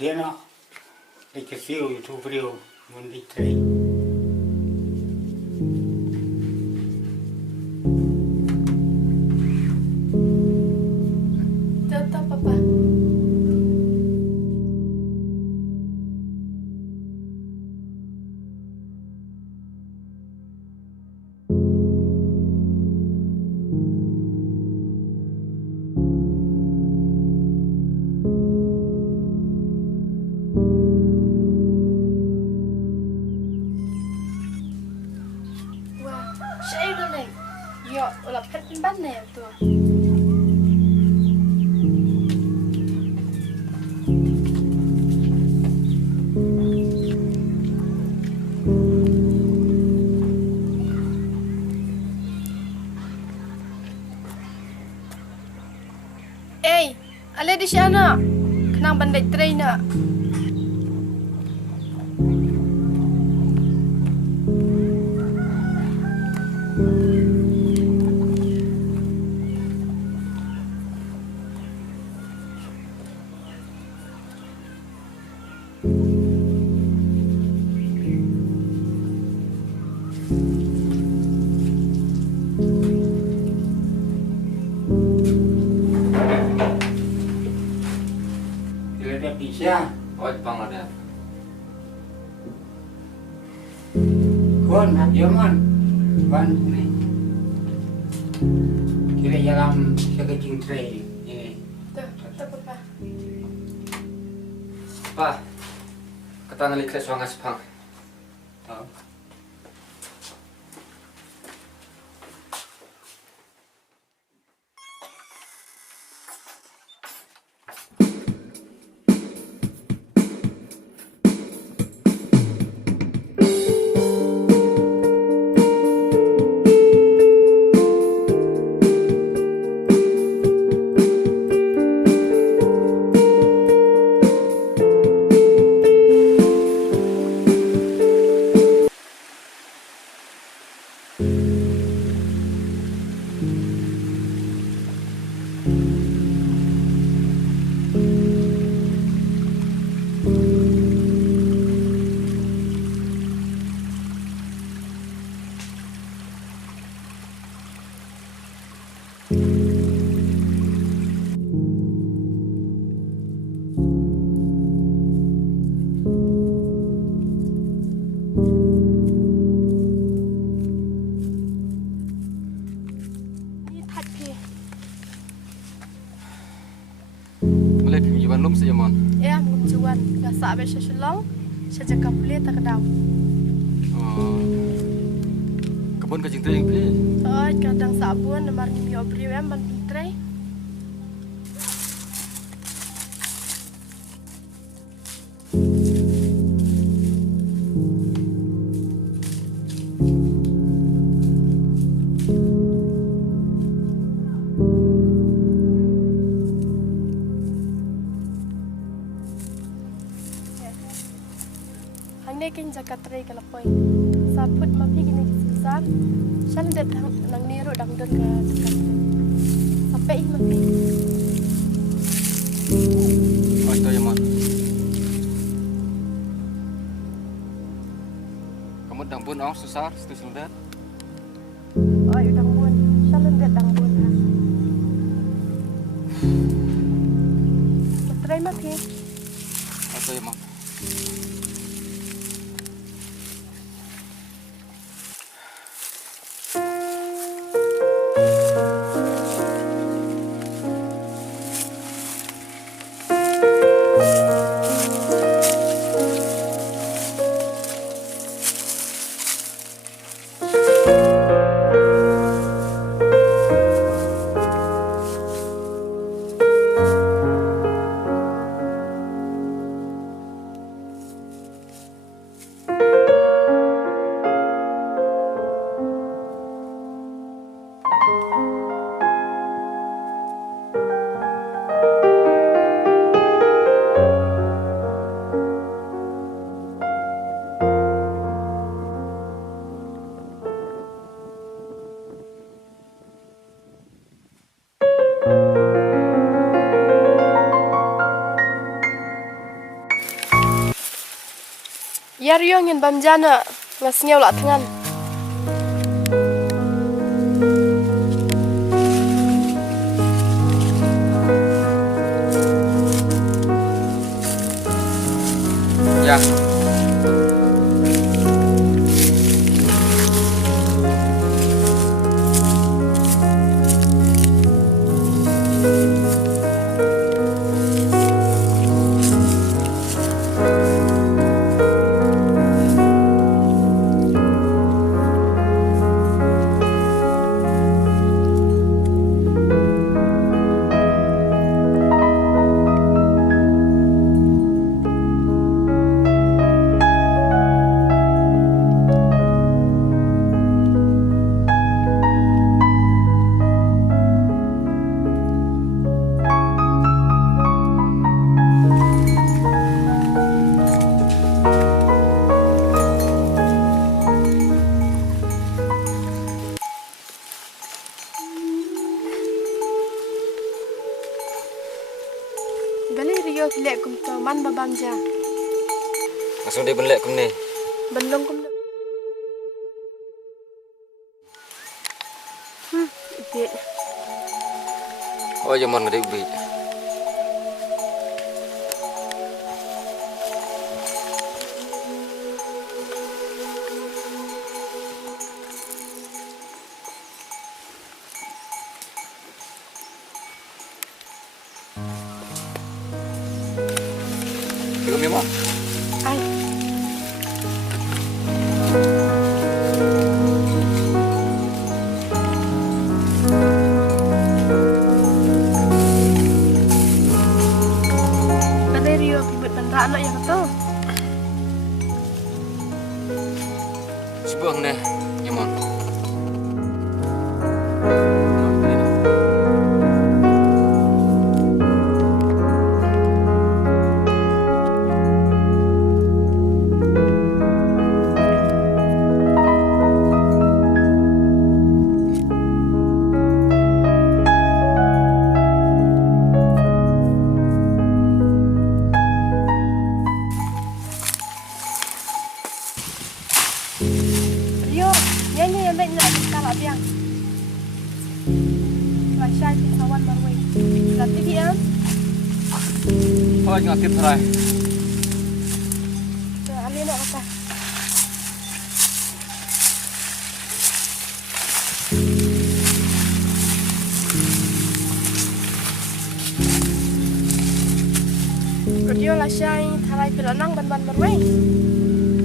Kiana, they can see you to brio when they train. Tata, Papa. Wah, saya udah naik. Yo, ulah pet ban ya tuh. Ale di sana. Kenang bandai train na. Bisa. Oh, Jepang ada. Kon, Jerman. Ban ini. Kira jalan sekecing train ini. Tuh, Papa. Pa, kata nalik saya suang Jepang. Tahu. Mulai pinjaman lum saja mon. Ya, muncuan. Gak sampai sesulang. Sejak kapli tak kedau. Oh, kebun kacing teh yang beli. Oh, kadang sabun, nemar nyumi obri ya, ban pintre. Hanya kin jaga tray kalau poin. Saput mapi gini susah. Syalan dat nang niru dang don ke sekat. Sampai mapi. Oh, itu ya mon. Kamu dang pun orang susah, setuju dat. Oh, udang bun. Syalan dat dang bun. Tray mapi. Oh, itu ya mon. Biar yo ngin bamjana ngasnyaw la tengan. Ya. Beli rio pilek kum to man ba bamja. Langsung dia belek kum ni. Belum kum. Ibit. Oh ya mon ngade ubi. Belum ya mon? Ai. Beli rio pibut benda anak yang tu. Sebuah ni ya mon. Rio, nyanyi yang baik nak kalak biang. Rasyai pisawan marwai. Latih biang. Oh ngakit terai. Ali nak kata. Rio rasyai tharai pilanang ban marwai.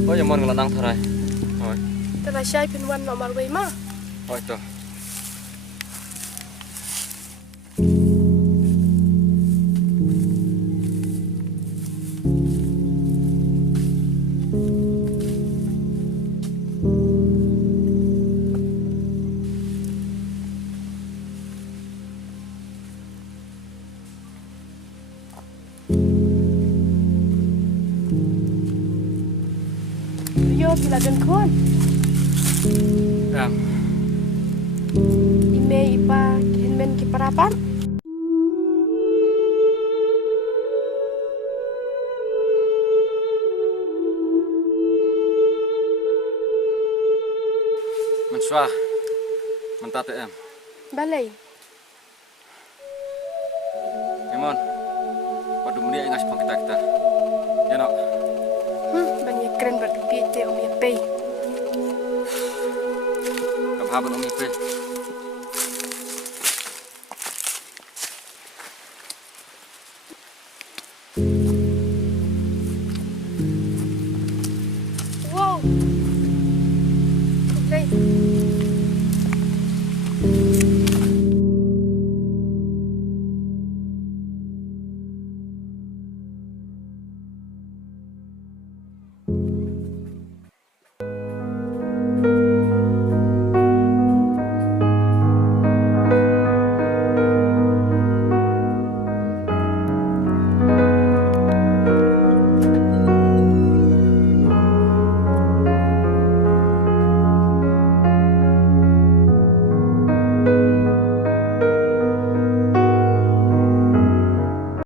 Oh ya mon ngelanang terai. Oh. Rasyai pinwan nak marwai mah. Oh itu. Rio pila dan kon. Ya. Ime ipa kihenmen kiparapan. Menswah. Mentate em. Balai. Ya mon. Padu muni ingas pang kita. Ya nak. Banyak keren bertubi te om ye pay. Kaphaban umi pe.